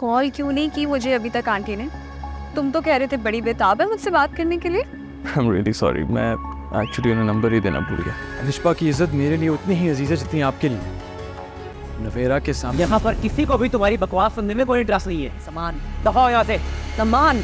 Call क्यों नहीं की मुझे अभी तक आंटी ने? तुम तो कह रहे थे बड़ी बेताब है मुझसे बात करने के लिए। आई एम रियली सॉरी, मैं एक्चुअली उन्हें नंबर ही देना भूल गया। अलिशबा की इज्जत मेरे लिए उतनी ही अजीज है जितनी आपके लिए। नवेरा के सामने यहाँ पर किसी को भी तुम्हारी बकवास सुनने में कोई इंटरेस्ट नहीं है। सामान दफा यहाँ से। सामान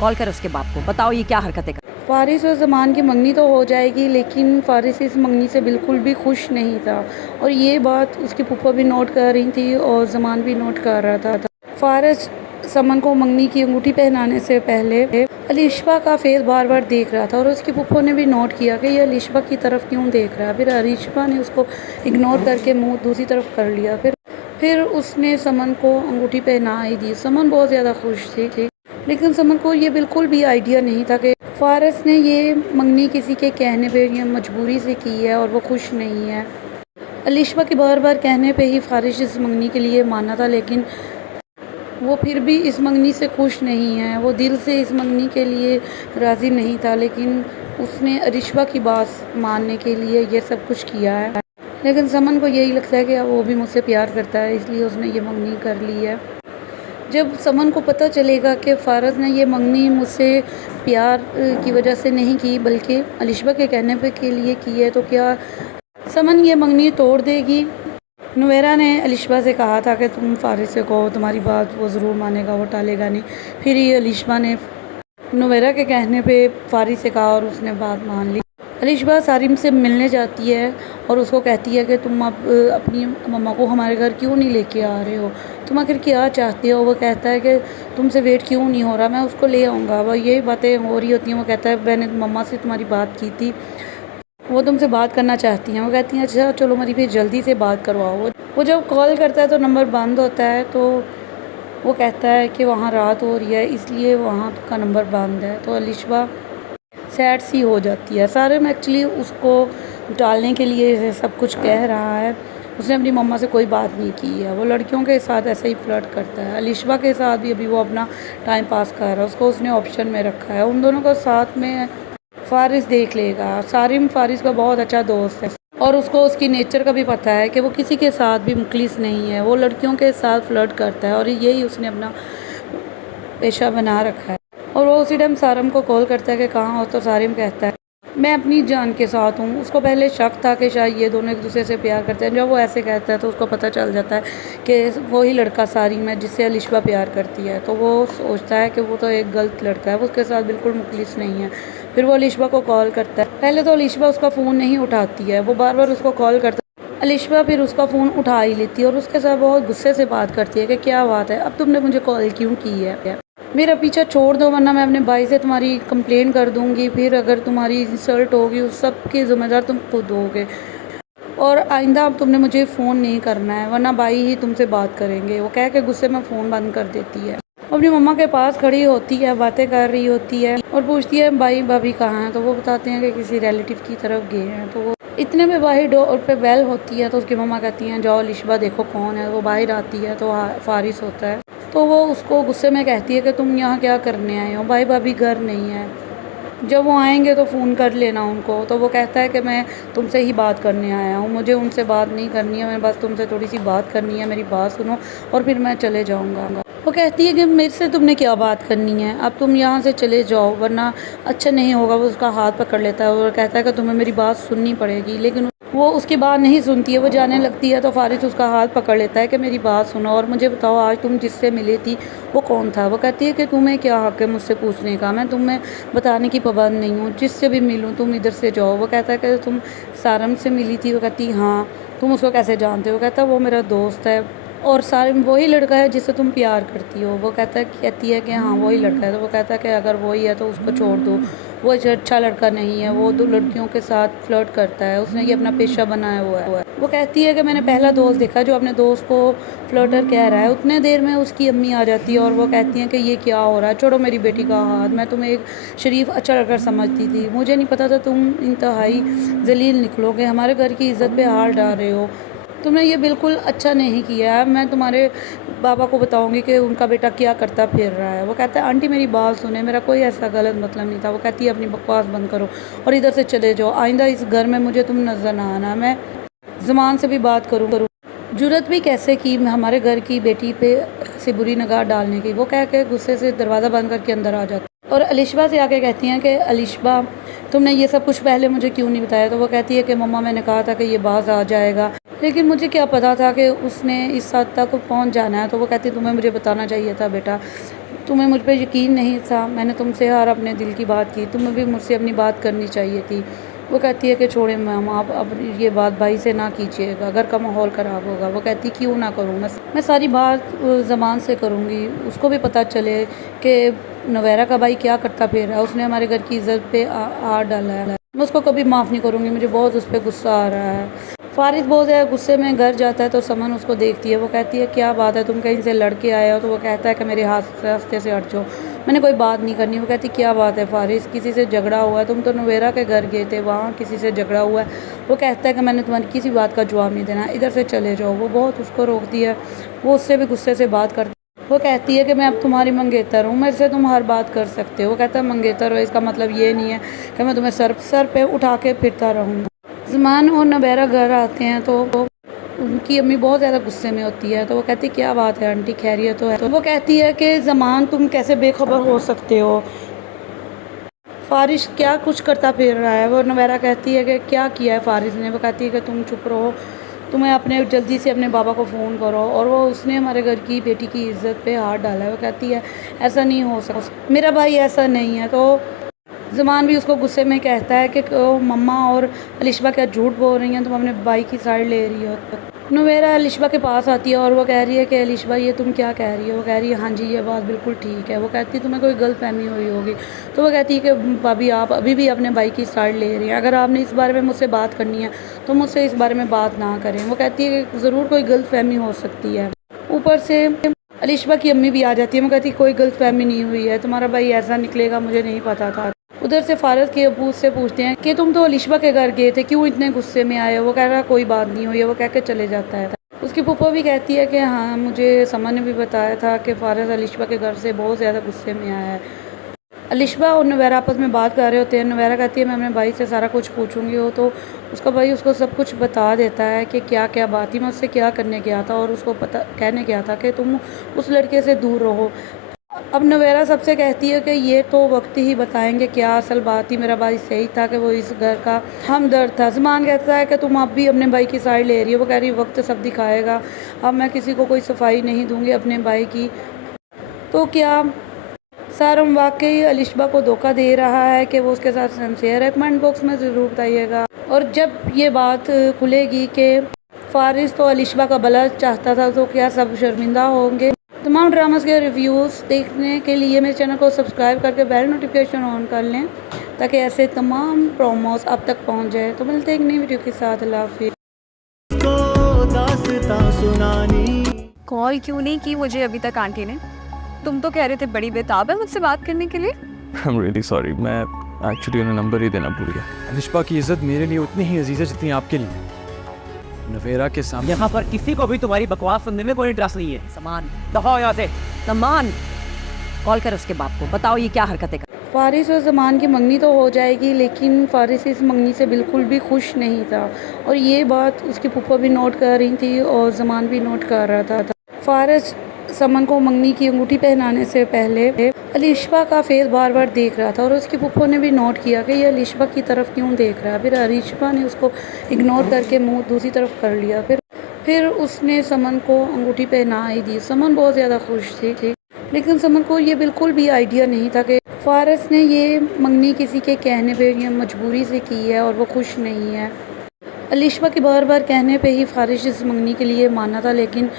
कॉल कर उसके बाप को, बताओ ये क्या हरकतें कर। फ़ारिस और ज़मान की मंगनी तो हो जाएगी, लेकिन फ़ारिस इस मंगनी से बिल्कुल भी खुश नहीं था और ये बात उसकी फूफा भी नोट कर रही थी और ज़मान भी नोट कर रहा था। फ़ारिस समन को मंगनी की अंगूठी पहनाने से पहले अलिशबा का फेस बार बार देख रहा था और उसकी फूफो ने भी नोट किया कि ये अलिशबा की तरफ क्यों देख रहा है। फिर अलिशबा ने उसको इग्नोर करके मुंह दूसरी तरफ कर लिया। फिर उसने समन को अंगूठी पहना ही दी। समन बहुत ज़्यादा खुश थी, लेकिन समन को ये बिल्कुल भी आइडिया नहीं था कि फ़ारिस ने ये मंगनी किसी के कहने पे या मजबूरी से की है और वो खुश नहीं है। अलिशबा के बार बार कहने पे ही फ़ारिस इस मंगनी के लिए माना था, लेकिन वो फिर भी इस मंगनी से खुश नहीं है। वो दिल से इस मंगनी के लिए राज़ी नहीं था, लेकिन उसने अलिशबा की बात मानने के लिए ये सब कुछ किया है। लेकिन समन को यही लगता है कि वो भी मुझसे प्यार करता है, इसलिए उसने ये मंगनी कर ली है। जब समन को पता चलेगा कि फ़ारिस ने ये मंगनी मुझसे प्यार की वजह से नहीं की बल्कि अलिशबा के कहने पे के लिए की है, तो क्या समन ये मंगनी तोड़ देगी? नुवेरा ने अलिशबा से कहा था कि तुम फ़ारिस से कहो, तुम्हारी बात वो ज़रूर मानेगा, वो टालेगा नहीं। फिर ये अलिशबा ने नुवेरा के कहने पे फ़ारिस से कहा और उसने बात मान ली। अलिशबा सारिम से मिलने जाती है और उसको कहती है कि तुम अब अपनी मम्मा को हमारे घर क्यों नहीं लेके आ रहे हो, तुम आखिर क्या चाहती हो? वो कहता है कि तुमसे वेट क्यों नहीं हो रहा, मैं उसको ले आऊँगा। वह यही बातें हो रही होती हैं। वो कहता है मैंने मम्मा से तुम्हारी बात की थी, वो तुमसे बात करना चाहती हैं। वो कहती हैं अच्छा चलो मेरी फिर जल्दी से बात करवाओ। वो जब कॉल करता है तो नंबर बंद होता है, तो वो कहता है कि वहाँ रात हो रही है इसलिए वहाँ का नंबर बंद है। तो अलिशबा सैड सी हो जाती है। सारिम एक्चुअली उसको टालने के लिए सब कुछ कह रहा है। उसने अपनी मम्मा से कोई बात नहीं की है। वो लड़कियों के साथ ऐसे ही फ्लर्ट करता है। अलिशबा के साथ भी अभी वो अपना टाइम पास कर रहा है, उसको उसने ऑप्शन में रखा है। उन दोनों को साथ में फ़ारिस देख लेगा। सारिम फ़ारिस का बहुत अच्छा दोस्त है और उसको उसकी नेचर का भी पता है कि वो किसी के साथ भी मुखलिस नहीं है। वो लड़कियों के साथ फ्लर्ट करता है और यही उसने अपना पेशा बना रखा है। और वो उसी टाइम सारिम को कॉल करता है कि कहाँ हो, तो सारिम कहता है मैं अपनी जान के साथ हूँ। उसको पहले शक था कि शायद ये दोनों एक दूसरे से प्यार करते हैं। जब वो ऐसे कहता है तो उसको पता चल जाता है कि वही लड़का सारिम है जिससे अलिशबा प्यार करती है। तो वो सोचता है कि वो तो एक गलत लड़का है, वो उसके साथ बिल्कुल मुखलिस नहीं है। फिर वो अलिशबा को कॉल करता है। पहले तो अलिशबा उसका फ़ोन नहीं उठाती है, वो बार बार उसको कॉल करता है। अलिशबा फिर उसका फ़ोन उठा ही लेती है और उसके साथ बहुत गुस्से से बात करती है कि क्या बात है, अब तुमने मुझे कॉल क्यों की है, मेरा पीछा छोड़ दो वरना मैं अपने भाई से तुम्हारी कंप्लेन कर दूंगी। फिर अगर तुम्हारी इंसल्ट होगी उस सब की ज़िम्मेदार तुम खुद होगे और आइंदा अब तुमने मुझे फ़ोन नहीं करना है वरना भाई ही तुमसे बात करेंगे। वो कह के गुस्से में फ़ोन बंद कर देती है। अपनी मम्मा के पास खड़ी होती है, बातें कर रही होती है और पूछती है भाई भाभी कहाँ हैं। तो वो बताते हैं कि किसी रिलेटिव की तरफ गए हैं। तो वो इतने में बाहर डोर पे बेल होती है, तो उसकी मम्मा कहती हैं जाओ अलिशबा देखो कौन है। वो बाहर आती है तो फ़ारिस होता है। तो वो उसको गुस्से में कहती है कि तुम यहाँ क्या करने आए हो, भाई भाभी घर नहीं है, जब वो आएंगे तो फ़ोन कर लेना उनको। तो वो कहता है कि मैं तुमसे ही बात करने आया हूँ, मुझे उनसे बात नहीं करनी है, मेरे पास तुमसे थोड़ी सी बात करनी है, मेरी बात सुनो और फिर मैं चले जाऊँगा। वो कहती है कि मेरे से तुमने क्या बात करनी है, अब तुम यहाँ से चले जाओ वरना अच्छा नहीं होगा। वो उसका हाथ पकड़ लेता है और कहता है कि तुम्हें मेरी बात सुननी पड़ेगी, लेकिन वो उसकी बात नहीं सुनती है। वो जाने लगती है तो फ़ारिस उसका हाथ पकड़ लेता है कि मेरी बात सुनो और मुझे बताओ आज तुम जिससे मिली थी वो कौन था। वो कहती है कि तुम्हें क्या हक़ है मुझसे पूछने का, मैं तुम्हें बताने की पाबंद नहीं हूँ, जिससे भी मिलूँ तुम इधर से जाओ। वो कहता है कि तुम सारिम से मिली थी। वो कहती हाँ, तुम उसको कैसे जानते हो? वो कहता है वो मेरा दोस्त है और सारिम वही लड़का है जिससे तुम प्यार करती हो। वो कहती है कि हाँ वही लड़का है। तो वो कहता है कि अगर वही है तो उसको छोड़ दो, वो अच्छा लड़का नहीं है, वो दो लड़कियों के साथ फ्लर्ट करता है, उसने ये अपना पेशा बनाया हुआ है। वो कहती है कि मैंने पहला दोस्त देखा जो अपने दोस्त को फ्लर्टर कह रहा है। उतने देर में उसकी अम्मी आ जाती है और वो कहती हैं कि ये क्या हो रहा है, छोड़ो मेरी बेटी का हाथ, मैं तुम्हें एक शरीफ अच्छा लड़का समझती थी, मुझे नहीं पता था तुम इंतहाई जलील निकलोगे, हमारे घर की इज़्ज़त पे हाथ डाल रहे हो, तुमने ये बिल्कुल अच्छा नहीं किया है, मैं तुम्हारे बाबा को बताऊंगी कि उनका बेटा क्या करता फिर रहा है। वो कहता है आंटी मेरी बात सुने, मेरा कोई ऐसा गलत मतलब नहीं था। वो कहती है अपनी बकवास बंद करो और इधर से चले जाओ, आइंदा इस घर में मुझे तुम नज़र ना आना। मैं ज़मान से भी बात करूँ जुरत भी कैसे की हमारे घर की बेटी पे से बुरी निगाह डालने की। वो कह के गुस्से से दरवाज़ा बंद करके अंदर आ जाती और अलिशबा से आके कहती हैं कि अलिशबा तुमने ये सब कुछ पहले मुझे क्यों नहीं बताया। तो वो कहती है कि मम्मा मैंने कहा था कि ये बाज आ जाएगा, लेकिन मुझे क्या पता था कि उसने इस हद तक पहुंच जाना है। तो वो कहती तुम्हें मुझे बताना चाहिए था बेटा, तुम्हें मुझ पर यकीन नहीं था, मैंने तुमसे हर अपने दिल की बात की, तुम्हें भी मुझसे अपनी बात करनी चाहिए थी। वो कहती है कि छोड़े मैम आप अब ये बात भाई से ना कीजिएगा, घर का माहौल ख़राब होगा। वो कहती क्यों ना करूँ, मैं सारी बात ज़मान से करूँगी, उसको भी पता चले कि नवेरा का भाई क्या करता फिर रहा है, उसने हमारे घर की इज़्ज़त पे हाथ डाला है। मैं उसको कभी माफ़ नहीं करूँगी, मुझे बहुत उस पर गुस्सा आ रहा है। फ़ारिस बहुत ज़्यादा गुस्से में घर जाता है तो समन उसको देखती है। वो कहती है क्या बात है, तुम कहीं से लड़के आए हो। तो वो कहता है कि मेरे रास्ते से हट जाओ, मैंने कोई बात नहीं करनी। वो कहती क्या बात है फ़ारिस, किसी से झगड़ा हुआ है, तुम तो नवेरा के घर गए थे, वहाँ किसी से झगड़ा हुआ है। वो कहता है कि मैंने तुम्हारी किसी बात का जवाब नहीं देना, इधर से चले जाओ। वो बहुत उसको रोकती है, वो उससे भी गुस्से से बात करती है। वो कहती है कि मैं अब तुम्हारी मंगेतर हूँ, मेरे से तुम हर बात कर सकते हो। वो कहता है मंगेतर हो इसका मतलब ये नहीं है कि मैं तुम्हें सर पे उठा के फिरता रहूँगा। ज़मान और नबेरा घर आते हैं तो उनकी अम्मी बहुत ज़्यादा गुस्से में होती है। तो वो कहती क्या बात है आंटी, खैरियत तो है। तो वो कहती है कि ज़मान तुम कैसे बेखबर हो सकते हो, फ़ारिश क्या कुछ करता फिर रहा है। वो नवेरा कहती है कि क्या किया है फ़ारिश ने। वो कहती है कि तुम चुप रहो, तुम्हें अपने जल्दी से अपने बाबा को फ़ोन करो, और वो उसने हमारे घर की बेटी की इज़्ज़त पे हाथ डाला है। वो कहती है ऐसा नहीं हो सकता, मेरा भाई ऐसा नहीं है। तो ज़मान भी उसको गुस्से में कहता है कि मम्मा और अलिशबा क्या झूठ बोल रही हैं, तुम अपने भाई की साइड ले रही हो। नवेरा अलिशबा के पास आती है और वो कह रही है कि अलिशबा ये तुम क्या कह रही हो। वो कह रही है हाँ जी ये बात बिल्कुल ठीक है। वो कहती है तुम्हें कोई गलतफहमी हुई होगी। तो वो कहती है कि भाभी आप अभी भी अपने भाई की साइड ले रही हैं, अगर आपने इस बारे में मुझसे बात करनी है तो मुझसे इस बारे में बात ना करें। वो कहती है कि ज़रूर कोई गलतफहमी हो सकती है। ऊपर से अलिशबा की अम्मी भी आ जाती है। वो कहती है कोई गलतफहमी नहीं हुई है, तुम्हारा भाई ऐसा निकलेगा मुझे नहीं पता था। उधर से फ़ारिस के अबू से पूछते हैं कि तुम तो अलिशबा के घर गए थे, क्यों इतने गुस्से में आए हो। वो कह रहा कोई बात नहीं हुई है, वो कह के चले जाता है। उसकी पुप्पो भी कहती है कि हाँ मुझे समन ने भी बताया था कि फ़ारिस अलिशबा के घर से बहुत ज़्यादा गुस्से में आया है। अलिशबा और नवेरा आपस में बात कर रहे होते हैं। नवेरा कहती है मैं अपने भाई से सारा कुछ पूछूंगी। हो तो उसका भाई उसको सब कुछ बता देता है कि क्या क्या बात थी, मैं उससे क्या करने गया था, और उसको पता कहने गया था कि तुम उस लड़के से दूर रहो। अब नवेरा सबसे कहती है कि ये तो वक्त ही बताएंगे क्या असल बात थी, मेरा भाई सही था कि वो इस घर का हमदर्द था। ज़मान कहता है कि तुम अब भी अपने भाई की साइड ले रही हो। वो कह रही है वक्त सब दिखाएगा, अब मैं किसी को कोई सफाई नहीं दूंगी अपने भाई की। तो क्या सारम वाकई अलिशबा को धोखा दे रहा है कि वो उसके साथ सिंसियर है? कमेंट बॉक्स में ज़रूर बताइएगा। और जब ये बात खुलेगी कि फ़ारिस तो अलिशबा का भला चाहता था, तो क्या सब शर्मिंदा होंगे? तमाम ड्रामास के रिव्यूज़ देखने के लिए मेरे चैनल को सब्सक्राइब करके बेल नोटिफिकेशन ऑन कर लें, ताकि ऐसे तमाम प्रोमोस आप तक पहुंच जाए। तो मिलते हैं एक नई वीडियो के साथ। अल्लाह हाफिज़। कॉल क्यों नहीं की मुझे अभी तक आंटी ने? तुम तो कह रहे थे बड़ी बेताब है मुझसे बात करने के लिए। आई एम रियली सॉरी, मैं एक्चुअली उन्हें नंबर ही देना भूल गया। अलिशबा की इज़्ज़त मेरे लिए उतनी ही अजीज़ है जितनी आपके लिए। नवेरा के सामने यहाँ पर किसी को भी तुम्हारी बकवास सुनने में कोई इंटरेस्ट नहीं है। सामान दफा यहाँ से। सामान कॉल कर उसके बाप को, बताओ ये क्या हरकतें कर। फ़ारिस और ज़मान की मंगनी तो हो जाएगी, लेकिन फ़ारिस इस मंगनी से बिल्कुल भी खुश नहीं था, और ये बात उसकी पुप्पो भी नोट कर रही थी और ज़मान भी नोट कर रहा था। फ़ारिस समन को मंगनी की अंगूठी पहनाने से पहले अलिशबा का फेस बार बार देख रहा था, और उसकी पुप्पो ने भी नोट किया कि ये अलिशबा की तरफ क्यों देख रहा है। फिर अलिशबा ने उसको इग्नोर करके मुंह दूसरी तरफ कर लिया। फिर उसने समन को अंगूठी पहना ही दी। समन बहुत ज़्यादा खुश थी, लेकिन समन को ये बिल्कुल भी आइडिया नहीं था कि फ़ारिस ने ये मंगनी किसी के कहने पे या मजबूरी से की है, और वो खुश नहीं है। अलिशबा के बार बार कहने पे ही फ़ारिस इस मंगनी के लिए माना था, लेकिन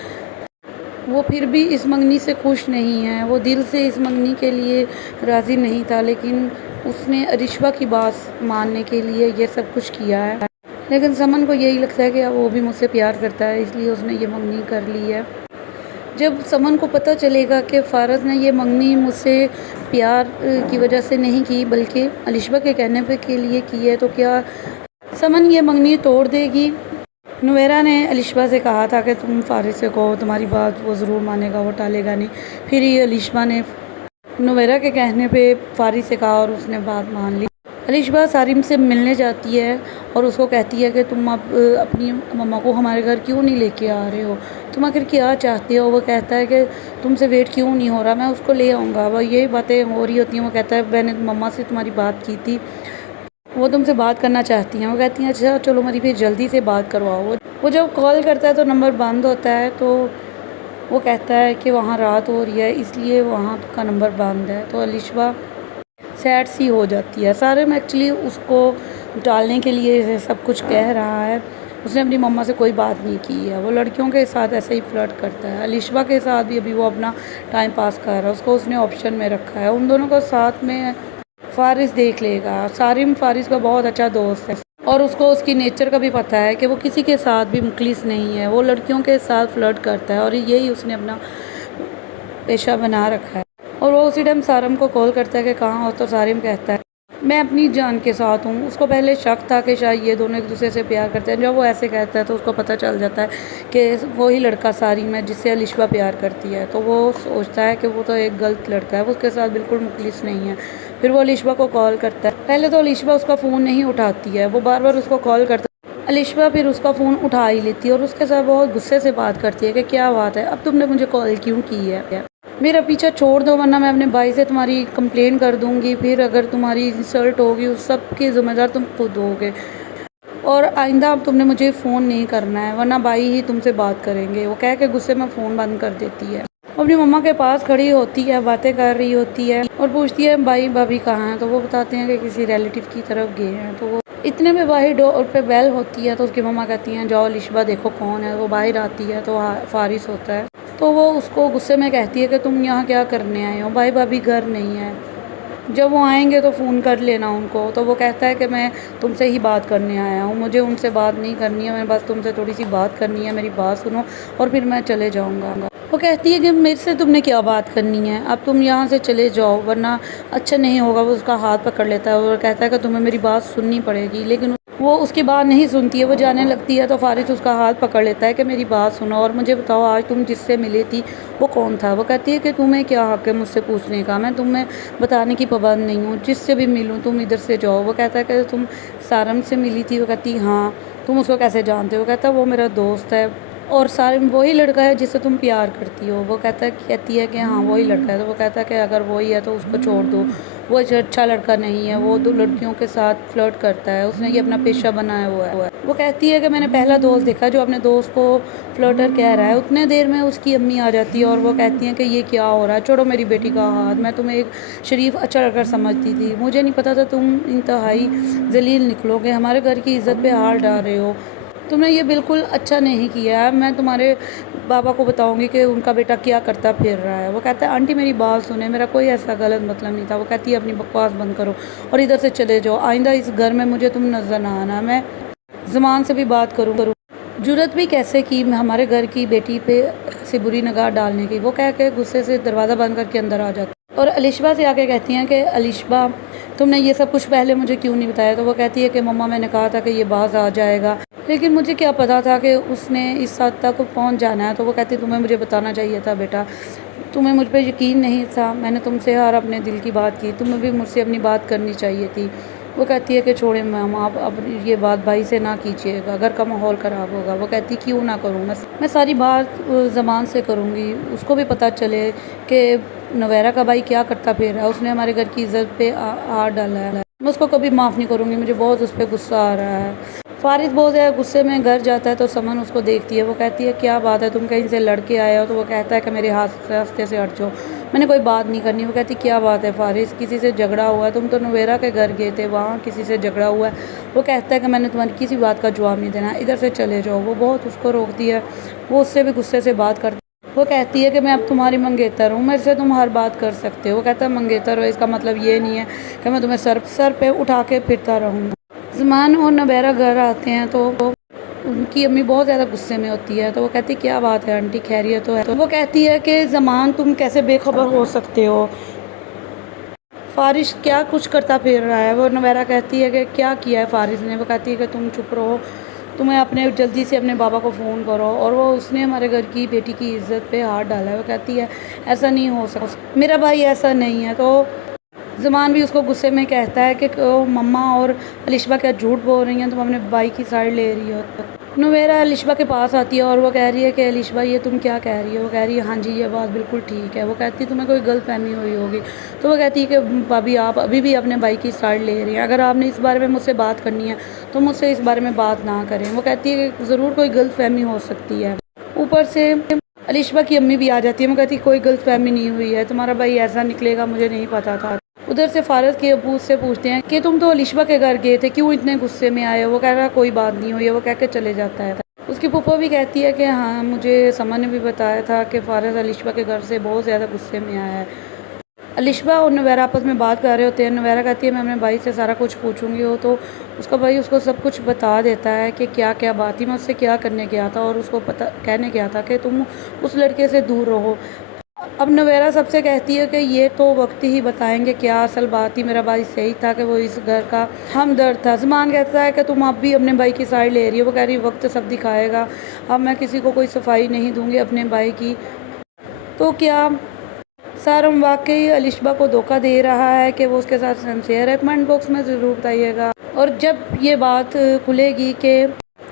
वो फिर भी इस मंगनी से खुश नहीं है। वो दिल से इस मंगनी के लिए राज़ी नहीं था, लेकिन उसने अलिशबा की बात मानने के लिए ये सब कुछ किया है। लेकिन समन को यही लगता है कि वो भी मुझसे प्यार करता है, इसलिए उसने ये मंगनी कर ली है। जब समन को पता चलेगा कि फ़ारिस ने ये मंगनी मुझसे प्यार की वजह से नहीं की, बल्कि अलिशबा के कहने पे के लिए की है, तो क्या समन ये मंगनी तोड़ देगी? नवेरा ने अलिशबा से कहा था कि तुम फ़ारिस से कहो, तुम्हारी बात वो ज़रूर मानेगा, वो टालेगा नहीं। फिर ये अलिशबा ने नवेरा के कहने पे फ़ारिस से कहा और उसने बात मान ली। अलिशबा सारिम से मिलने जाती है और उसको कहती है कि तुम अब अपनी मम्मा को हमारे घर क्यों नहीं लेके आ रहे हो, तुम आखिर क्या चाहते हो। वो कहता है कि तुमसे वेट क्यों नहीं हो रहा, मैं उसको ले आऊँगा। वह यही बातें हो रही होती हैं। वो कहता है मैंने मम्मा से तुम्हारी बात की थी, वो तुमसे बात करना चाहती हैं। वो कहती हैं अच्छा चलो मेरी फिर जल्दी से बात करवाओ। वो जब कॉल करता है तो नंबर बंद होता है, तो वो कहता है कि वहाँ रात हो रही है इसलिए वहाँ का नंबर बंद है। तो अलिशबा सैड सी हो जाती है। सारिम एक्चुअली उसको टालने के लिए सब कुछ कह रहा है। उसने अपनी मम्मा से कोई बात नहीं की है। वो लड़कियों के साथ ऐसे ही फ्लर्ट करता है। अलिशबा के साथ भी अभी वो अपना टाइम पास कर रहा है, उसको उसने ऑप्शन में रखा है। उन दोनों को साथ में फ़ारिस देख लेगा। सारिम फ़ारिस का बहुत अच्छा दोस्त है और उसको उसकी नेचर का भी पता है कि वो किसी के साथ भी मुखलिस नहीं है। वो लड़कियों के साथ फ्लर्ट करता है और यही उसने अपना पेशा बना रखा है। और वो उसी टाइम सारिम को कॉल करता है कि कहाँ हो, तो सारिम कहता है मैं अपनी जान के साथ हूँ। उसको पहले शक था कि शायद ये दोनों एक दूसरे से प्यार करते हैं। जब वो ऐसे कहता है तो उसको पता चल जाता है कि वही लड़का सारिम है जिससे अलिशबा प्यार करती है। तो वो सोचता है कि वो तो एक गलत लड़का है, वो उसके साथ बिल्कुल मुखलिस नहीं है। फिर वो अलिशबा को कॉल करता है। पहले तो अलिशबा उसका फ़ोन नहीं उठाती है, वो बार बार उसको कॉल करता है। अलिशबा फिर उसका फ़ोन उठा ही लेती है और उसके साथ बहुत गुस्से से बात करती है कि क्या बात है, अब तुमने मुझे कॉल क्यों की है, मेरा पीछा छोड़ दो वरना मैं अपने भाई से तुम्हारी कंप्लेन कर दूंगी। फिर अगर तुम्हारी इंसल्ट होगी उस सब की ज़िम्मेदार तुम खुद होगे और आइंदा अब तुमने मुझे फ़ोन नहीं करना है वरना भाई ही तुमसे बात करेंगे। वो कह के गुस्से में फ़ोन बंद कर देती है। अपनी मम्मा के पास खड़ी होती है, बातें कर रही होती है और पूछती है भाई भाभी कहाँ हैं। तो वो बताते हैं कि किसी रिलेटिव की तरफ गए हैं। तो वो इतने में बाहर डोर पे बेल होती है तो उसकी मम्मा कहती हैं जाओ अलिशबा देखो कौन है। वो बाहर आती है तो फ़ारिस होता है। तो वो उसको गुस्से में कहती है कि तुम यहाँ क्या करने आए हो, भाई भाभी घर नहीं है, जब वो आएंगे तो फ़ोन कर लेना उनको। तो वो कहता है कि मैं तुमसे ही बात करने आया हूँ, मुझे उनसे बात नहीं करनी है, मैं बस तुमसे थोड़ी सी बात करनी है, मेरी बात सुनो और फिर मैं चले जाऊँगा। वो कहती है कि मेरे से तुमने क्या बात करनी है, अब तुम यहाँ से चले जाओ वरना अच्छा नहीं होगा। वो उसका हाथ पकड़ लेता है और कहता है कि तुम्हें मेरी बात सुननी पड़ेगी, लेकिन वो उसकी बात नहीं सुनती है। वो जाने लगती है तो फ़ारिस उसका हाथ पकड़ लेता है कि मेरी बात सुनो और मुझे बताओ आज तुम जिससे मिली थी वो कौन था। वो कहती है कि तुम्हें क्या हक़ है मुझसे पूछने का, मैं तुम्हें बताने की पाबंद नहीं हूँ, जिससे भी मिलूँ तुम इधर से जाओ। वो कहता है कि तुम सारिम से मिली थी। वो कहती हाँ, तुम उसको कैसे जानते हो। वो कहता है वो मेरा दोस्त है और सारिम वही लड़का है जिससे तुम प्यार करती हो। वो कहती है कि हाँ वही लड़का है। तो वो कहता है कि अगर वही है तो उसको छोड़ दो, वो अच्छा लड़का नहीं है, वो दो लड़कियों के साथ फ्लर्ट करता है, उसने ये अपना पेशा बनाया हुआ है। वो कहती है कि मैंने पहला दोस्त देखा जो अपने दोस्त को फ्लर्टर कह रहा है। उतने देर में उसकी अम्मी आ जाती है और वो कहती हैं कि ये क्या हो रहा है, छोड़ो मेरी बेटी का हाथ, मैं तुम्हें एक शरीफ अच्छा लड़का समझती थी, मुझे नहीं पता था तुम इंतहाई जलील निकलोगे, हमारे घर की इज़्ज़त पे हाथ डाल रहे हो, तुमने ये बिल्कुल अच्छा नहीं किया है, मैं तुम्हारे पापा को बताऊंगी कि उनका बेटा क्या करता फिर रहा है। वो कहता है आंटी मेरी बात सुने, मेरा कोई ऐसा गलत मतलब नहीं था। वो कहती है अपनी बकवास बंद करो और इधर से चले जाओ, आइंदा इस घर में मुझे तुम नज़र ना आना, मैं ज़मान से भी बात करूँ। जुरत भी कैसे की हमारे घर की बेटी पे से बुरी निगाह डालने की। वो कह के गुस्से से दरवाज़ा बंद करके अंदर आ जाती और अलिशबा से आके कहती हैं कि अलिशबा तुमने ये सब कुछ पहले मुझे क्यों नहीं बताया। तो वो कहती है कि मम्मा मैंने कहा था कि ये बाज आ जाएगा, लेकिन मुझे क्या पता था कि उसने इस हद तक पहुंच जाना है। तो वो कहती तुम्हें मुझे बताना चाहिए था बेटा, तुम्हें मुझ पर यकीन नहीं था, मैंने तुमसे हर अपने दिल की बात की, तुम्हें भी मुझसे अपनी बात करनी चाहिए थी। वो कहती है कि छोड़े मैम आप अब ये बात भाई से ना कीजिएगा, घर का माहौल ख़राब होगा। वो कहती क्यों ना करूँ, मैं सारी बात ज़मान से करूँगी, उसको भी पता चले कि नवेरा का भाई क्या करता फिर रहा है, उसने हमारे घर की इज़्ज़त पे हाथ डाला है, मैं उसको कभी माफ़ नहीं करूँगी, मुझे बहुत उस पर गुस्सा आ रहा है। फ़ारिस बहुत ज़्यादा गुस्से में घर जाता है तो समन उसको देखती है। वो कहती है क्या बात है, तुम कहीं से लड़के आए हो। तो वो कहता है कि मेरे रास्ते से हट जाओ, मैंने कोई बात नहीं करनी। वो कहती क्या बात है फ़ारिस, किसी से झगड़ा हुआ है, तुम तो नवेरा के घर गए थे, वहाँ किसी से झगड़ा हुआ है। वो कहता है कि मैंने तुम्हारी किसी बात का जवाब नहीं देना, इधर से चले जाओ। वो बहुत उसको रोकती है, वो उससे भी गुस्से से बात करती है। वो कहती है कि मैं अब तुम्हारी मंगेतर हूँ, मेरे से तुम हर बात कर सकते हो। वो कहता है मंगेतर हो इसका मतलब ये नहीं है कि मैं तुम्हें सर पे उठा के फिरता रहूँगा। ज़मान और नवेरा घर आते हैं तो उनकी अम्मी बहुत ज़्यादा गुस्से में होती है। तो वो कहती क्या बात है आंटी, खैरियत तो है। तो वो कहती है कि ज़मान तुम कैसे बेखबर हो सकते हो, फ़ारिस क्या कुछ करता फिर रहा है। वो नवेरा कहती है कि क्या किया है फ़ारिस ने। वो कहती है कि तुम चुप रहो, तुम्हें अपने जल्दी से अपने बाबा को फ़ोन करो, और वो उसने हमारे घर की बेटी की इज़्ज़त पे हाथ डाला है। वो कहती है ऐसा नहीं हो सकता, मेरा भाई ऐसा नहीं है। तो ज़मान भी उसको गुस्से में कहता है कि मम्मा और अलिशबा क्या झूठ बोल रही हैं, तुम अपने भाई की साइड ले रही हो। नुवेरा अलिशबा के पास आती है और वो कह रही है कि अलिशबा ये तुम क्या कह रही हो। वो कह रही है हाँ जी ये बात बिल्कुल ठीक है। वो कहती है तुम्हें कोई गलतफहमी हुई होगी। तो वो कहती है कि भाभी आप अभी भी अपने भाई की साइड ले रही हैं, अगर आपने इस बारे में मुझसे बात करनी है तो मुझसे इस बारे में बात ना करें। वो कहती है कि ज़रूर कोई गलतफहमी हो सकती है। ऊपर से अलिशबा की अम्मी भी आ जाती है। वो कहती है कोई गलतफहमी नहीं हुई है, तुम्हारा भाई ऐसा निकलेगा मुझे नहीं पता था। उधर से फारस के अबू से पूछते हैं कि तुम तो अलिशबा के घर गए थे, क्यों इतने गुस्से में आए हो। वो कह रहा कोई बात नहीं हुई है। वो कह के चले जाता है। उसकी फूफा भी कहती है कि हाँ मुझे समन ने भी बताया था कि फारस अलिशबा के घर से बहुत ज़्यादा गुस्से में आया है। अलिशबा और नवेरा आपस में बात कर रहे होते हैं। नवेरा कहती है मैं अपने भाई से सारा कुछ पूछूंगी। हो तो उसका भाई उसको सब कुछ बता देता है कि क्या क्या बात थी, मैं उससे क्या करने गया था और उसको पता कहने गया था कि तुम उस लड़के से दूर रहो। अब नवेरा सबसे कहती है कि ये तो वक्त ही बताएंगे क्या असल बात थी, मेरा भाई सही था कि वो इस घर का हमदर्द था। ज़मान कहता है कि तुम अब भी अपने भाई की साइड ले रही हो। वो कह रही वक्त सब दिखाएगा, अब मैं किसी को कोई सफाई नहीं दूंगी अपने भाई की। तो क्या सारम वाकई अलिशबा को धोखा दे रहा है कि वो उसके साथ सिंसियर है? कमेंट बॉक्स में ज़रूर बताइएगा। और जब ये बात खुलेगी कि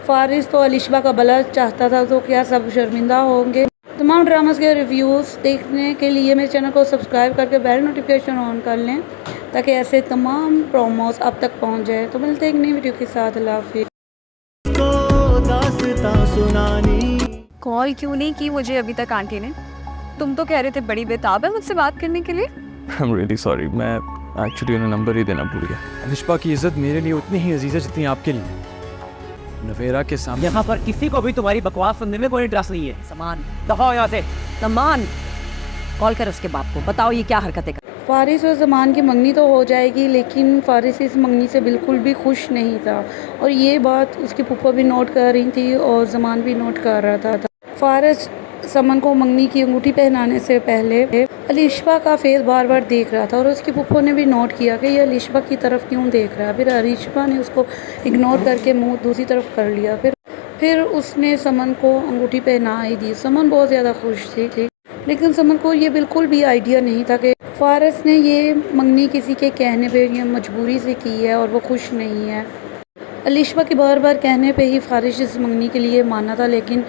फारिस तो अलिशबा का भला चाहता था तो क्या सब शर्मिंदा होंगे। तमाम ड्रामास के रिव्यूज़ देखने के लिए मेरे चैनल को सब्सक्राइब करके बेल नोटिफिकेशन ऑन कर लें ताकि ऐसे तमाम प्रोमोस आप तक पहुंच जाए। तो मिलते हैं एक नई वीडियो के साथ। अल्लाह हाफिज़। कॉल क्यों नहीं की मुझे अभी तक आंटी ने? तुम तो कह रहे थे बड़ी बेताब है मुझसे बात करने के लिए। आई एम रियली सॉरी, मैं एक्चुअली उन्हें नंबर ही देना भूल गया। अलिशबा की इज़्ज़त मेरे लिए उतनी ही अजीज़ है जितनी आपके लिए। नवेरा के सामने यहाँ पर किसी को भी तुम्हारी बकवास सुनने में कोई इंटरेस्ट नहीं है। समान दफा यहाँ से। समान कॉल कर उसके बाप को, बताओ ये क्या हरकतें कर। फारिस और ज़मान की मंगनी तो हो जाएगी, लेकिन फारिस इस मंगनी से बिल्कुल भी खुश नहीं था और ये बात उसकी फूफा भी नोट कर रही थी और ज़मान भी नोट कर रहा था। फारिस समन को मंगनी की अंगूठी पहनाने से पहले अलिशबा का फेस बार बार देख रहा था और उसकी फूफो ने भी नोट किया कि ये अलिशबा की तरफ क्यों देख रहा है। फिर अलिशबा ने उसको इग्नोर करके मुंह दूसरी तरफ कर लिया। फिर उसने समन को अंगूठी पहना ही दी। समन बहुत ज़्यादा खुश थी, लेकिन समन को ये बिल्कुल भी आइडिया नहीं था कि फारिस ने ये मंगनी किसी के कहने पे या मजबूरी से की है और वो खुश नहीं है। अलिशबा के बार बार कहने पे ही फारिस इस मंगनी के लिए माना था, लेकिन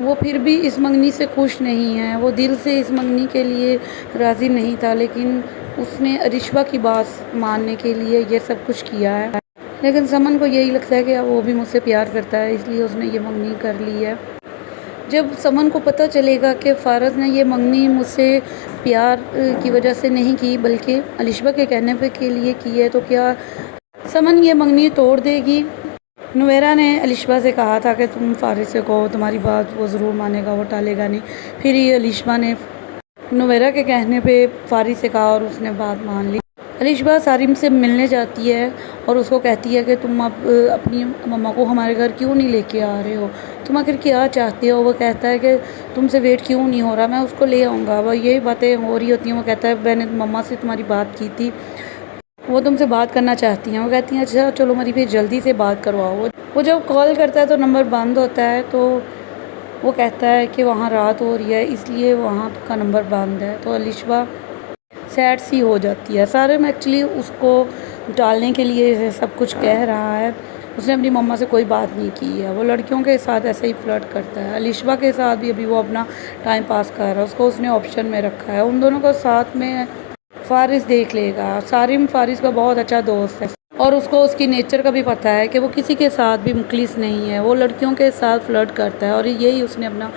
वो फिर भी इस मंगनी से खुश नहीं है। वो दिल से इस मंगनी के लिए राज़ी नहीं था, लेकिन उसने अलिशबा की बात मानने के लिए ये सब कुछ किया है। लेकिन समन को यही लगता है कि वो भी मुझसे प्यार करता है, इसलिए उसने ये मंगनी कर ली है। जब समन को पता चलेगा कि फारस ने ये मंगनी मुझसे प्यार की वजह से नहीं की बल्कि अलिशबा के कहने पे के लिए की है, तो क्या समन ये मंगनी तोड़ देगी? नुवेरा ने अलिशबा से कहा था कि तुम फारिस से कहो, तुम्हारी बात वो ज़रूर मानेगा, वो टालेगा नहीं। फिर ये अलिशबा ने नुवेरा के कहने पे फारिस से कहा और उसने बात मान ली। अलिशबा सारिम से मिलने जाती है और उसको कहती है कि तुम अब अपनी मम्मा को हमारे घर क्यों नहीं लेके आ रहे हो, तुम आखिर क्या चाहते हो। वो कहता है कि तुमसे वेट क्यों नहीं हो रहा, मैं उसको ले आऊँगा। वह यही बातें हो रही होती हैं। वो कहता है मैंने मम्मा से तुम्हारी बात की थी, वो तुमसे बात करना चाहती हैं। वो कहती हैं अच्छा चलो मेरी फिर जल्दी से बात करवाओ। वो जब कॉल करता है तो नंबर बंद होता है, तो वो कहता है कि वहाँ रात हो रही है इसलिए वहाँ का नंबर बंद है। तो अलिशबा सैड सी हो जाती है। सारिम एक्चुअली उसको टालने के लिए सब कुछ कह रहा है। उसने अपनी मम्मा से कोई बात नहीं की है। वो लड़कियों के साथ ऐसे ही फ्लर्ट करता है। अलिशबा के साथ भी अभी वो अपना टाइम पास कर रहा है, उसको उसने ऑप्शन में रखा है। उन दोनों को साथ में फारिस देख लेगा। सारिम फारिस का बहुत अच्छा दोस्त है और उसको उसकी नेचर का भी पता है कि वो किसी के साथ भी मुखलिस नहीं है, वो लड़कियों के साथ फ्लर्ट करता है और यही उसने अपना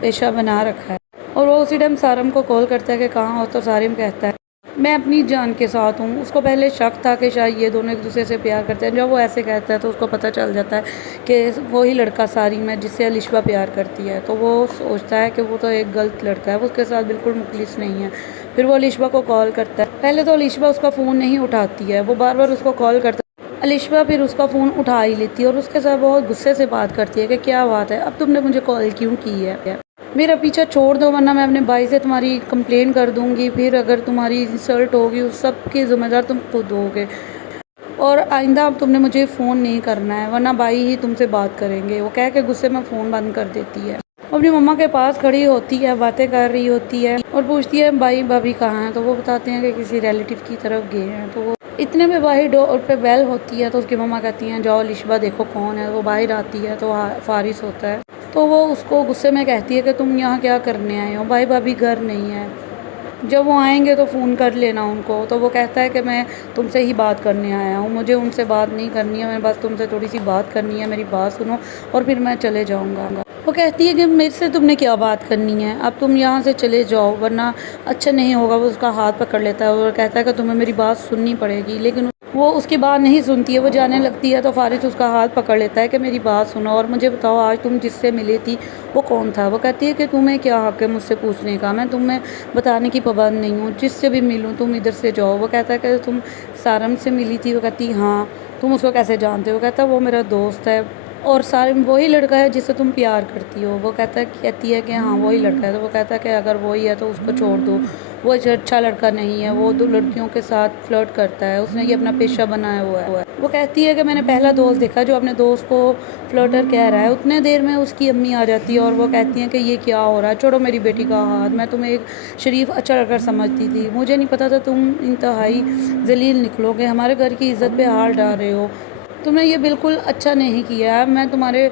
पेशा बना रखा है। और वो उसी टाइम सारिम को कॉल करता है कि कहाँ हो, तो सारिम कहता है मैं अपनी जान के साथ हूँ। उसको पहले शक था कि शायद ये दोनों एक दूसरे से प्यार करते हैं। जब वो ऐसे कहता है तो उसको पता चल जाता है कि वही लड़का सारिम है जिससे अलिशबा प्यार करती है। तो वो सोचता है कि वो तो एक गलत लड़का है, वो उसके साथ बिल्कुल मुखलिस नहीं है। फिर वो अलिशबा को कॉल करता है। पहले तो अलिशबा उसका फ़ोन नहीं उठाती है, वो बार बार उसको कॉल करता है। अलिशबा फिर उसका फ़ोन उठा ही लेती है और उसके साथ बहुत गुस्से से बात करती है कि क्या बात है, अब तुमने मुझे कॉल क्यों की है, मेरा पीछा छोड़ दो वरना मैं अपने भाई से तुम्हारी कंप्लेन कर दूंगी। फिर अगर तुम्हारी इंसल्ट होगी उस सब की ज़िम्मेदार तुम खुद होगे और आइंदा अब तुमने मुझे फ़ोन नहीं करना है वरना भाई ही तुमसे बात करेंगे। वो कह के गुस्से में फ़ोन बंद कर देती है अपनी मम्मा के पास खड़ी होती है, बातें कर रही होती है और पूछती है भाई भाभी कहाँ हैं, तो वो बताते हैं कि किसी रिलेटिव की तरफ गए हैं। तो वो इतने में बाहर डोर पे बेल होती है, तो उसकी मम्मा कहती हैं जाओ लिशबा देखो कौन है। वो बाहर आती है तो फारिस होता है। तो वो उसको गुस्से में कहती है कि तुम यहाँ क्या करने आए हो, भाई भाभी घर नहीं है, जब वो आएंगे तो फ़ोन कर लेना उनको। तो वो कहता है कि मैं तुमसे ही बात करने आया हूँ, मुझे उनसे बात नहीं करनी है, मेरे पास तुमसे थोड़ी सी बात करनी है, मेरी बात सुनो और फिर मैं चले जाऊँगा। वो कहती है कि मेरे से तुमने क्या बात करनी है, अब तुम यहाँ से चले जाओ वरना अच्छा नहीं होगा। वो उसका हाथ पकड़ लेता है और कहता है कि तुम्हें मेरी बात सुननी पड़ेगी, लेकिन वो उसकी बात नहीं सुनती है। वो जाने लगती है तो फारिस उसका हाथ पकड़ लेता है कि मेरी बात सुनो और मुझे बताओ आज तुम जिससे मिली थी वो कौन था। वो कहती है कि तुम्हें क्या हक़ है मुझसे पूछने का, मैं तुम्हें बताने की पाबंद नहीं हूँ, जिससे भी मिलूँ तुम इधर से जाओ। वो कहता है कि तुम सारम से मिली थी। वो कहती हाँ, तुम उसको कैसे जानते हो। वो कहता है वो मेरा दोस्त है और सारम वही लड़का है जिससे तुम प्यार करती हो। वो कहती है कि हाँ वही लड़का है। तो वो कहता है कि अगर वही है तो उसको छोड़ दो, वो अच्छा लड़का नहीं है, वो दो लड़कियों के साथ फ्लर्ट करता है, उसने ये अपना पेशा बनाया हुआ है। वो कहती है कि मैंने पहला दोस्त देखा जो अपने दोस्त को फ्लर्टर कह रहा है। उतने देर में उसकी अम्मी आ जाती है और वो कहती हैं कि ये क्या हो रहा है, छोड़ो मेरी बेटी का हाथ, मैं तुम्हें एक शरीफ अच्छा लड़का समझती थी, मुझे नहीं पता था तुम इंतहाई जलील निकलोगे, हमारे घर की इज़्ज़त पे हाथ डाल रहे हो, तुमने ये बिल्कुल अच्छा नहीं किया है, मैं तुम्हारे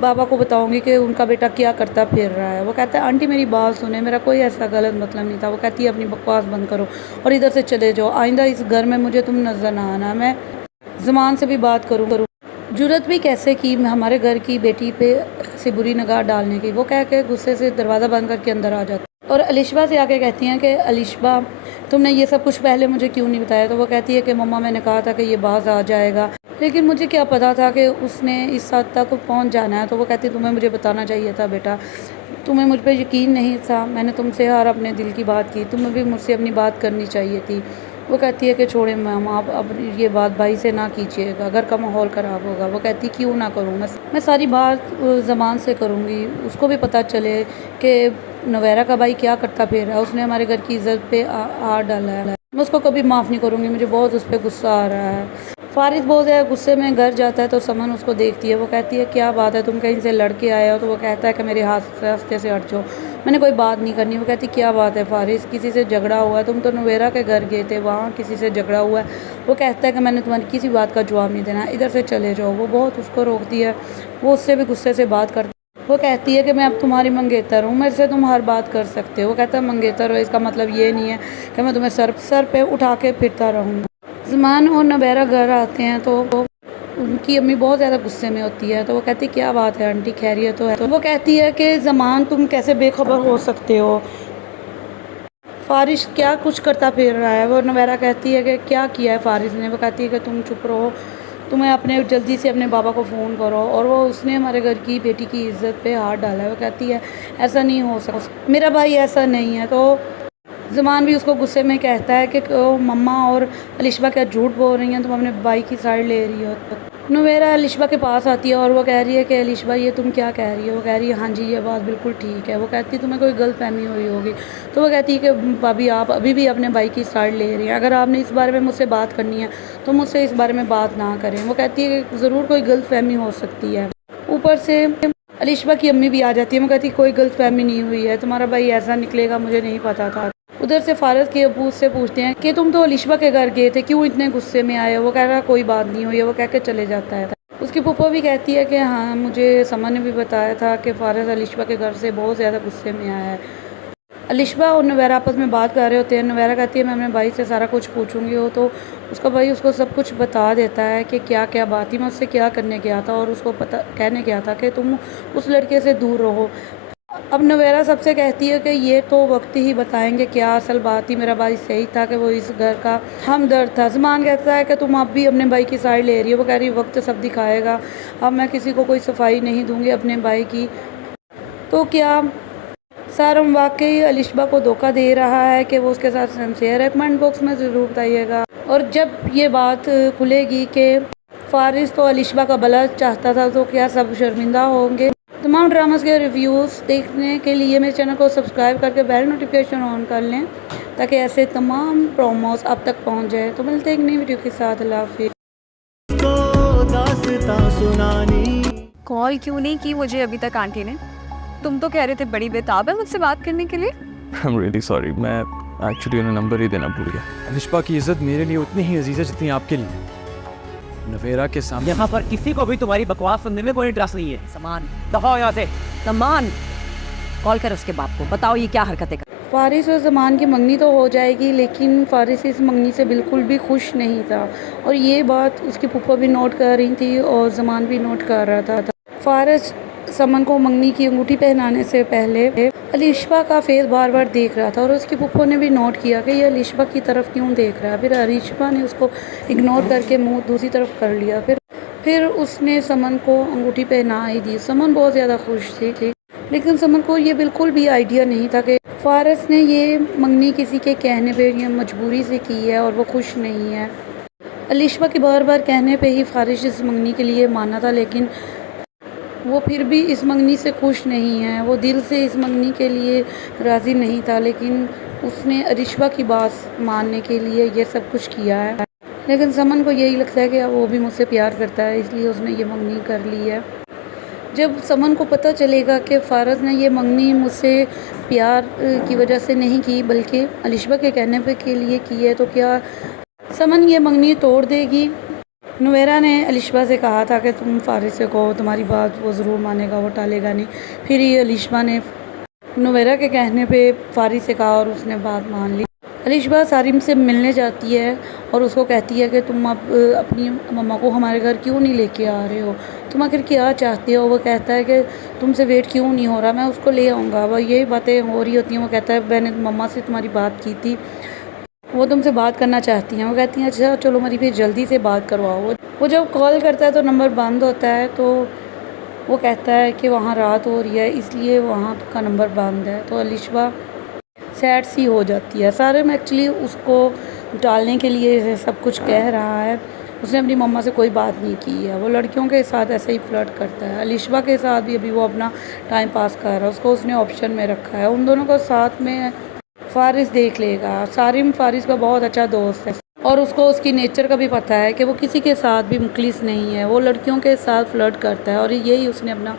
बाबा को बताऊंगी कि उनका बेटा क्या करता फिर रहा है। वो कहता है आंटी मेरी बात सुने, मेरा कोई ऐसा गलत मतलब नहीं था। वो कहती है अपनी बकवास बंद करो और इधर से चले जाओ, आइंदा इस घर में मुझे तुम नज़र ना आना। मैं ज़मान से भी बात करूँ जुरत भी कैसे की हमारे घर की बेटी पे से बुरी निगाह डालने की। वो कह के गुस्से से दरवाज़ा बंद करके अंदर आ जाती और अलिशबा से आके कहती हैं कि अलिशबा तुमने ये सब कुछ पहले मुझे क्यों नहीं बताया। तो वो कहती है कि मम्मा मैंने कहा था कि ये बाज आ जाएगा, लेकिन मुझे क्या पता था कि उसने इस हद तक पहुंच जाना है। तो वो कहती तुम्हें मुझे बताना चाहिए था बेटा, तुम्हें मुझ पर यकीन नहीं था, मैंने तुमसे हर अपने दिल की बात की, तुम्हें भी मुझसे अपनी बात करनी चाहिए थी। वो कहती है कि छोड़े मैम आप अब ये बात भाई से ना कीजिएगा, घर का माहौल ख़राब होगा। वो कहती क्यों ना करूँ, मैं सारी बात ज़मान से करूँगी, उसको भी पता चले कि नवेरा का भाई क्या करता फिर रहा है, उसने हमारे घर की इज़्ज़त पे हाथ डाला है, मैं उसको कभी माफ़ नहीं करूँगी, मुझे बहुत उस पर गुस्सा आ रहा है। फारिस बहुत ज़्यादा गुस्से में घर जाता है तो समन उसको देखती है। वो कहती है क्या बात है, तुम कहीं से लड़के आए हो। तो वो कहता है कि मेरे रास्ते से हट जाओ, मैंने कोई बात नहीं करनी। वो कहती क्या बात है फारिस, किसी से झगड़ा हुआ है, तुम तो नवेरा के घर गए थे, वहाँ किसी से झगड़ा हुआ है। वो कहता है कि मैंने तुम्हारी किसी बात का जवाब नहीं देना, इधर से चले जाओ। वो बहुत उसको रोकती है, वो उससे भी गुस्से से बात करती है। वो कहती है कि मैं अब तुम्हारी मंगेतर हूँ, मेरे से तुम हर बात कर सकते हो। वो कहता है मंगेतर हो इसका मतलब ये नहीं है कि मैं तुम्हें सर पे उठा के फिरता रहूँगा। ज़मान और नबेरा घर आते हैं तो उनकी अम्मी बहुत ज़्यादा गुस्से में होती है। तो वो कहती क्या बात है आंटी, खैरियत तो है। तो वो कहती है कि ज़मान तुम कैसे बेखबर हो सकते हो, फारिस क्या कुछ करता फिर रहा है। वो नबेरा कहती है कि क्या किया है फारिस ने। वो कहती है कि तुम चुप रहो, तुम्हें अपने जल्दी से अपने बाबा को फ़ोन करो, और वो उसने हमारे घर की बेटी की इज़्ज़त पे हाथ डाला है। वो कहती है ऐसा नहीं हो सकता, मेरा भाई ऐसा नहीं है। तो ज़मान भी उसको गुस्से में कहता है कि मम्मा और अलिशबा क्या झूठ बोल रही हैं, तुम अपने भाई की साइड ले रही हो। नवेरा अलिशबा के पास आती है और वो कह रही है कि अलिशबा ये तुम क्या कह रही हो। वो कह रही है हाँ जी ये बात बिल्कुल ठीक है। वो कहती है तुम्हें कोई गलतफहमी हुई होगी। तो वो कहती है कि भाभी आप अभी भी अपने भाई की साइड ले रही हैं, अगर आपने इस बारे में मुझसे बात करनी है तो मुझसे इस बारे में बात ना करें। वो कहती है कि ज़रूर कोई गलतफहमी हो सकती है। ऊपर से अलिशबा की अम्मी भी आ जाती है। वो कहती है कोई गलतफहमी नहीं हुई है, तुम्हारा भाई ऐसा निकलेगा मुझे नहीं पता था। उधर से फारिस के अबू से पूछते हैं कि तुम तो अलिशबा के घर गए थे, क्यों इतने गुस्से में आए हो। वो कह रहा कोई बात नहीं हुई है, वो कह के चले जाता है। उसकी पुप्पो भी कहती है कि हाँ मुझे समन ने भी बताया था कि फारिस अलिशबा के घर से बहुत ज़्यादा गुस्से में आया है। अलिशबा और नवेरा आपस में बात कर रहे होते हैं। नवेरा कहती है मैं अपने भाई से सारा कुछ पूछूंगी। हो तो उसका भाई उसको सब कुछ बता देता है कि क्या क्या बात थी, मैं उससे क्या करने गया था और उसको कहने गया था कि तुम उस लड़के से दूर रहो। अब नवेरा सबसे कहती है कि ये तो वक्त ही बताएंगे क्या असल बात थी, मेरा भाई सही था कि वो इस घर का हमदर्द था। ज़मान कहता है कि तुम अब भी अपने भाई की साइड ले रही हो। वो कह रही है वक्त सब दिखाएगा, अब मैं किसी को कोई सफाई नहीं दूंगी अपने भाई की। तो क्या सारम वाकई अलिशबा को धोखा दे रहा है कि वो उसके साथ सिंसियर है? कमेंट बॉक्स में ज़रूर बताइएगा। और जब ये बात खुलेगी कि फारिस तो अलिशबा का भला चाहता था तो क्या सब शर्मिंदा होंगे। तमाम ड्रामास के रिव्यूज़ देखने के लिए मेरे चैनल को सब्सक्राइब करके बेल नोटिफिकेशन ऑन कर लें ताकि ऐसे तमाम प्रोमोस आप तक पहुंच जाए। तो मिलते हैं एक नई वीडियो के साथ। अल्लाह हाफिज़। कॉल क्यों नहीं की मुझे अभी तक आंटी ने? तुम तो कह रहे थे बड़ी बेताब है मुझसे बात करने के लिए। आई एम रियली सॉरी, मैं एक्चुअली उन्हें नंबर ही देना भूल गया। अलिशबा की इज्जत मेरे लिए उतनी ही अजीज है जितनी आपके लिए। नवेरा के सामने यहाँ पर किसी को भी तुम्हारी बकवास सुनने में कोई इंटरेस्ट नहीं है। सामान दफा हो यहाँ से। सामान कॉल कर उसके बाप को, बताओ ये क्या हरकतें कर। फ़ारिस और ज़मान की मंगनी तो हो जाएगी, लेकिन फ़ारिस इस मंगनी से बिल्कुल भी खुश नहीं था और ये बात उसकी फूफा भी नोट कर रही थी और ज़मान भी नोट कर रहा था। फ़ारिस समन को मंगनी की अंगूठी पहनाने से पहले अलिशबा का फेस बार बार देख रहा था और उसकी फूफो ने भी नोट किया कि ये अलिशबा की तरफ क्यों देख रहा है। फिर अलिशबा ने उसको इग्नोर करके मुंह दूसरी तरफ कर लिया। फिर उसने समन को अंगूठी पहना ही दी। समन बहुत ज़्यादा खुश थी, लेकिन समन को ये बिल्कुल भी आइडिया नहीं था कि फ़ारिस ने ये मंगनी किसी के कहने पे या मजबूरी से की है और वो खुश नहीं है। अलिशबा के बार बार कहने पे ही फ़ारिस इस मंगनी के लिए माना था, लेकिन वो फिर भी इस मंगनी से खुश नहीं है। वो दिल से इस मंगनी के लिए राज़ी नहीं था, लेकिन उसने अलिशबा की बात मानने के लिए ये सब कुछ किया है। लेकिन समन को यही लगता है कि वो भी मुझसे प्यार करता है, इसलिए उसने ये मंगनी कर ली है। जब समन को पता चलेगा कि फ़ारिस ने ये मंगनी मुझसे प्यार की वजह से नहीं की बल्कि अलिशबा के कहने पे के लिए की है, तो क्या समन ये मंगनी तोड़ देगी। नुवेरा ने अलिशबा से कहा था कि तुम फ़ारिस से कहो, तुम्हारी बात वो ज़रूर मानेगा, वो टालेगा नहीं। फिर ये अलिशबा ने नुवेरा के कहने पे फ़ारिस से कहा और उसने बात मान ली। अलिशबा सारिम से मिलने जाती है और उसको कहती है कि तुम अब अपनी मम्मा को हमारे घर क्यों नहीं लेके आ रहे हो, तुम आखिर क्या चाहते हो। वो कहता है कि तुमसे वेट क्यों नहीं हो रहा, मैं उसको ले आऊँगा। वह यही बातें हो रही होती हैं। वो कहता है मैंने मम्मा से तुम्हारी बात की थी, वो तुमसे बात करना चाहती हैं। वो कहती हैं अच्छा चलो मेरी फिर जल्दी से बात करवाओ। वो जब कॉल करता है तो नंबर बंद होता है, तो वो कहता है कि वहाँ रात हो रही है इसलिए वहाँ का नंबर बंद है। तो अलिशबा सैड सी हो जाती है। सारिम एक्चुअली उसको टालने के लिए सब कुछ कह रहा है। उसने अपनी मम्मा से कोई बात नहीं की है। वो लड़कियों के साथ ऐसे ही फ्लर्ट करता है। अलिशबा के साथ भी अभी वो अपना टाइम पास कर रहा है, उसको उसने ऑप्शन में रखा है। उन दोनों को साथ में फ़ारिस देख लेगा। सारिम फ़ारिस का बहुत अच्छा दोस्त है और उसको उसकी नेचर का भी पता है कि वो किसी के साथ भी मुखलिस नहीं है। वो लड़कियों के साथ फ्लर्ट करता है और यही उसने अपना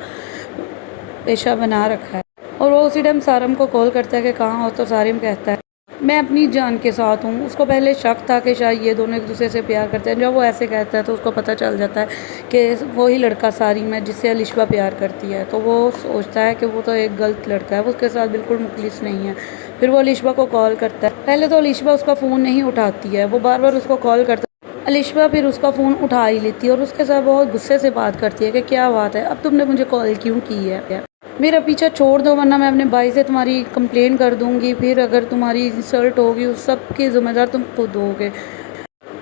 पेशा बना रखा है। और वो उसी टाइम सारिम को कॉल करता है कि कहाँ हो, तो सारिम कहता है मैं अपनी जान के साथ हूँ। उसको पहले शक था कि शायद ये दोनों एक दूसरे से प्यार करते हैं। जब वो ऐसे कहता है तो उसको पता चल जाता है कि वही लड़का सारिम है जिससे अलिशबा प्यार करती है। तो वो सोचता है कि वो तो एक गलत लड़का है, वो उसके साथ बिल्कुल मुखलिस नहीं है। फिर वो अलिशबा को कॉल करता है। पहले तो अलिशबा उसका फ़ोन नहीं उठाती है, वो बार बार उसको कॉल करता है। अलिशबा फिर उसका फ़ोन उठा ही लेती है और उसके साथ बहुत गुस्से से बात करती है कि क्या बात है, अब तुमने मुझे कॉल क्यों की है, मेरा पीछा छोड़ दो वरना मैं अपने भाई से तुम्हारी कंप्लेन कर दूंगी। फिर अगर तुम्हारी इंसल्ट होगी उस सब की ज़िम्मेदार तुम खुद होगे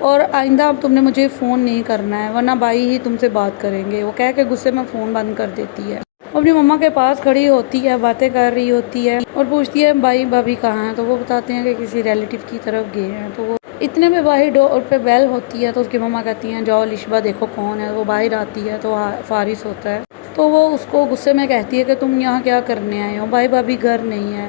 और आइंदा अब तुमने मुझे फ़ोन नहीं करना है वरना भाई ही तुमसे बात करेंगे। वो कह के गुस्से में फ़ोन बंद कर देती है। अपनी मम्मा के पास खड़ी होती है, बातें कर रही होती है और पूछती है भाई भाभी कहाँ हैं। तो वो बताते हैं कि किसी रिलेटिव की तरफ गए हैं। तो वो इतने में बाहर डोर पे बेल होती है तो उसकी मम्मा कहती हैं जाओ अलिशबा देखो कौन है। वो बाहर आती है तो फ़ारिस होता है। तो वो उसको गुस्से में कहती है कि तुम यहाँ क्या करने आए हो, भाई भाभी घर नहीं है,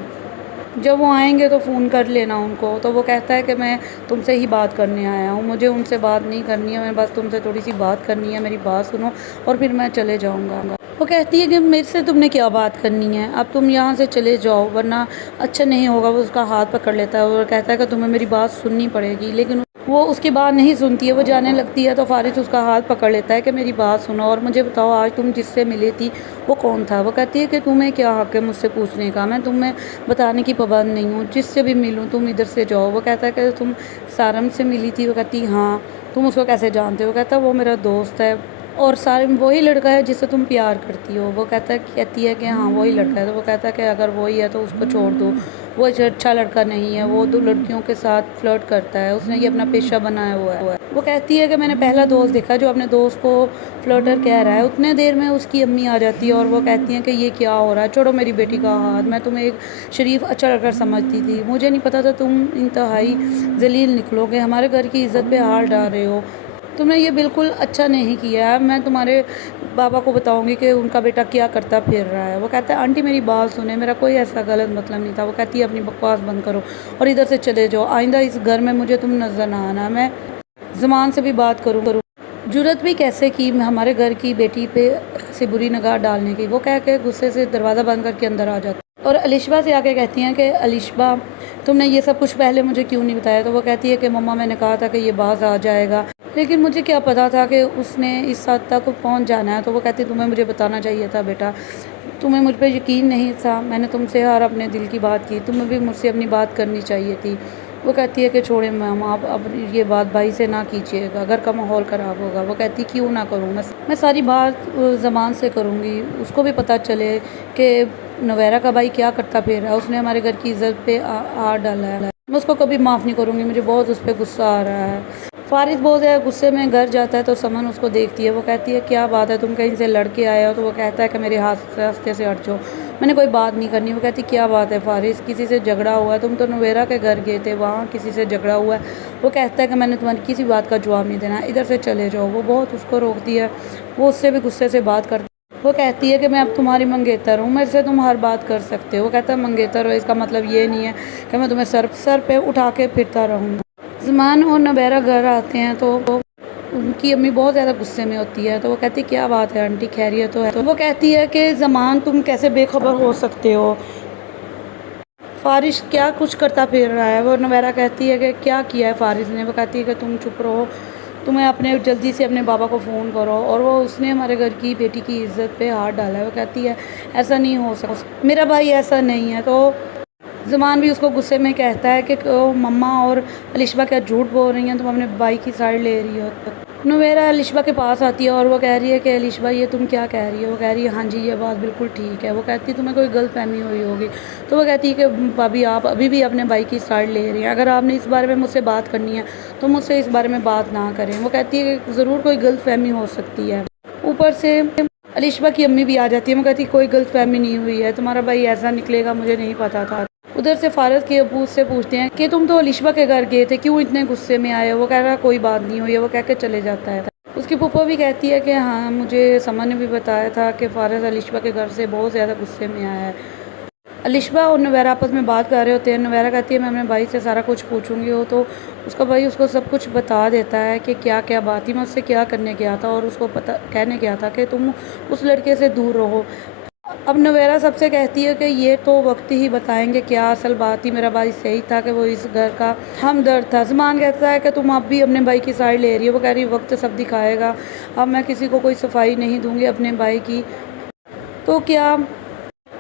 जब वो आएंगे तो फ़ोन कर लेना उनको। तो वो कहता है कि मैं तुमसे ही बात करने आया हूँ, मुझे उनसे बात नहीं करनी है, मैं बस तुमसे थोड़ी सी बात करनी है, मेरी बात सुनो और फिर मैं चले जाऊँगा। वो कहती है कि मेरे से तुमने क्या बात करनी है, अब तुम यहाँ से चले जाओ वरना अच्छा नहीं होगा। वो उसका हाथ पकड़ लेता है और कहता है कि तुम्हें मेरी बात सुननी पड़ेगी, लेकिन वो उसकी बात नहीं सुनती है। वो जाने लगती है तो फ़ारिस उसका हाथ पकड़ लेता है कि मेरी बात सुनो और मुझे बताओ आज तुम जिससे मिली थी वो कौन था। वो कहती है कि तुम्हें क्या हक़ है मुझसे पूछने का, मैं तुम्हें बताने की पाबंद नहीं हूँ, जिससे भी मिलूँ तुम इधर से जाओ। वो कहता है कि तुम सारिम से मिली थी। वो कहती हाँ, तुम उसको कैसे जानते हो। वो कहता है वो मेरा दोस्त है और सारिम वही लड़का है जिससे तुम प्यार करती हो। वो कहती है कि हाँ वही लड़का है। तो वो कहता है कि अगर वही है तो उसको छोड़ दो, वो अच्छा लड़का नहीं है, वो 2 लड़कियों के साथ फ्लर्ट करता है, उसने ये अपना पेशा बनाया हुआ है। वो कहती है कि मैंने पहला दोस्त देखा जो अपने दोस्त को फ्लर्टर कह रहा है। उतने देर में उसकी अम्मी आ जाती है और वो कहती हैं कि ये क्या हो रहा है, छोड़ो मेरी बेटी का हाथ, मैं तुम्हें एक शरीफ अच्छा लड़का समझती थी, मुझे नहीं पता था तुम इंतहाई जलील निकलोगे, हमारे घर की इज़्ज़त पे हाथ डाल रहे हो, तुमने ये बिल्कुल अच्छा नहीं किया है, मैं तुम्हारे बाबा को बताऊंगी कि उनका बेटा क्या करता फिर रहा है। वो कहता है आंटी मेरी बात सुने, मेरा कोई ऐसा गलत मतलब नहीं था। वो कहती है अपनी बकवास बंद करो और इधर से चले जाओ, आइंदा इस घर में मुझे तुम नज़र ना आना। मैं ज़मान से भी बात करूँ जुर्रत भी कैसे की हमारे घर की बेटी पे से बुरी निगाह डालने की। वो कह के गुस्से से दरवाज़ा बंद करके अंदर आ जाती और अलिशबा से आके कहती हैं कि अलिशबा तुमने ये सब कुछ पहले मुझे क्यों नहीं बताया। तो वो कहती है कि मम्मा मैंने कहा था कि ये बाज आ जाएगा, लेकिन मुझे क्या पता था कि उसने इस हद तक पहुंच जाना है। तो वो कहती तुम्हें मुझे बताना चाहिए था बेटा, तुम्हें मुझ पर यकीन नहीं था, मैंने तुमसे हर अपने दिल की बात की, तुम्हें भी मुझसे अपनी बात करनी चाहिए थी। वो कहती है कि छोड़े मैम, आप अब ये बात भाई से ना कीजिएगा, घर का माहौल ख़राब होगा। वो कहती क्यों ना करूँ, मैं सारी बात ज़मान से करूँगी, उसको भी पता चले कि नवेरा का भाई क्या करता फिर रहा है, उसने हमारे घर की इज़्ज़त पे आ डाला है। मैं उसको कभी माफ़ नहीं करूँगी, मुझे बहुत उस पर गुस्सा आ रहा है। फ़ारिस बहुत ज़्यादा गुस्से में घर जाता है तो समन उसको देखती है। वो कहती है क्या बात है, तुम कहीं से लड़के आए हो। तो वो कहता है कि मेरे रास्ते से हट जाओ, मैंने कोई बात नहीं करनी। वो कहती क्या बात है फ़ारिस, किसी से झगड़ा हुआ है, तुम तो नवेरा के घर गए थे, वहाँ किसी से झगड़ा हुआ है। वो कहता है कि मैंने तुम्हारी किसी बात का जवाब नहीं देना, इधर से चले जाओ। वो बहुत उसको रोकती है, वो उससे भी गुस्से से बात करती है। वो कहती है कि मैं अब तुम्हारी मंगेतर हूँ, मेरे से तुम हर बात कर सकते हो। वो कहता है मंगेतर हो इसका मतलब ये नहीं है कि मैं तुम्हें सर पे उठा के फिरता रहूँगा। ज़मान और नबेरा घर आते हैं तो उनकी अम्मी बहुत ज़्यादा गुस्से में होती है। तो वो कहती क्या बात है आंटी, खैरियत तो है। तो वो कहती है कि ज़मान तुम कैसे बेखबर हो सकते हो, फ़ारिश क्या कुछ करता फिर रहा है। वो नबेरा कहती है कि क्या किया है फ़ारिश ने। वो कहती है कि तुम चुप रहो, तुम्हें अपने जल्दी से अपने बाबा को फ़ोन करो, और वो उसने हमारे घर की बेटी की इज़्ज़त पे हाथ डाला है। वो कहती है ऐसा नहीं हो सकता, मेरा भाई ऐसा नहीं है। तो ज़मान भी उसको गुस्से में कहता है कि मम्मा और अलिशबा क्या झूठ बोल रही हैं, तुम अपने भाई की साइड ले रही हो। नवेरा अलिशबा के पास आती है और वो कह रही है कि अलिशबा ये तुम क्या कह रही हो। वो कह रही है हाँ जी ये बात बिल्कुल ठीक है। वो कहती है तुम्हें कोई गलत फहमी हुई होगी। तो वो कहती है कि भाभी आप अभी भी अपने भाई की साइड ले रही हैं, अगर आपने इस बारे में मुझसे बात करनी है तो मुझसे इस बारे में बात ना करें। वो कहती है कि ज़रूर कोई गलत फहमी हो सकती है। ऊपर से अलिशबा की अम्मी भी आ जाती है। वो कहती है कोई गलत फहमी नहीं हुई है, तुम्हारा भाई ऐसा निकलेगा मुझे नहीं पता था। उधर से फ़ारिस के अबू से पूछते हैं कि तुम तो अलिशबा के घर गए थे, क्यों इतने गुस्से में आए हो। वो कह रहा कोई बात नहीं हुई है, वो कह के चले जाता है। उसकी फूफा भी कहती है कि हाँ मुझे समन ने भी बताया था कि फ़ारिस अलिशबा के घर से बहुत ज़्यादा गुस्से में आया है। अलिशबा और नवेरा आपस में बात कर रहे होते हैं। नवेरा कहती है मैं अपने भाई से सारा कुछ पूछूंगी। हो तो उसका भाई उसको सब कुछ बता देता है कि क्या क्या बात थी, मैं उससे क्या करने गया था, और उसको कहने गया था कि तुम उस लड़के से दूर रहो। अब नवेरा सबसे कहती है कि ये तो वक्त ही बताएंगे क्या असल बात थी, मेरा भाई सही था कि वो इस घर का हमदर्द था। ज़मान कहता है कि तुम अब भी अपने भाई की साइड ले रही हो। वो कह रही वक्त सब दिखाएगा, अब मैं किसी को कोई सफाई नहीं दूंगी अपने भाई की। तो क्या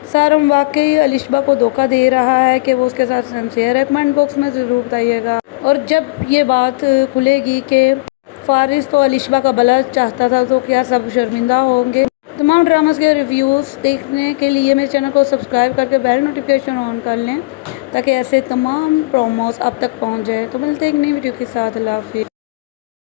सारम वाकई अलिशबा को धोखा दे रहा है कि वो उसके साथ सिंसियर है? कमेंट बॉक्स में ज़रूर बताइएगा। और जब ये बात खुलेगी कि फ़ारिस तो अलिशबा का भला चाहता था तो क्या सब शर्मिंदा होंगे। तमाम ड्रामास के रिव्यूज़ देखने के लिए मेरे चैनल को सब्सक्राइब करके बेल नोटिफिकेशन ऑन कर लें ताकि ऐसे तमाम प्रोमोस आप तक पहुंच जाए। तो मिलते हैं एक नई वीडियो के साथ। अल्लाह हाफ़िज़।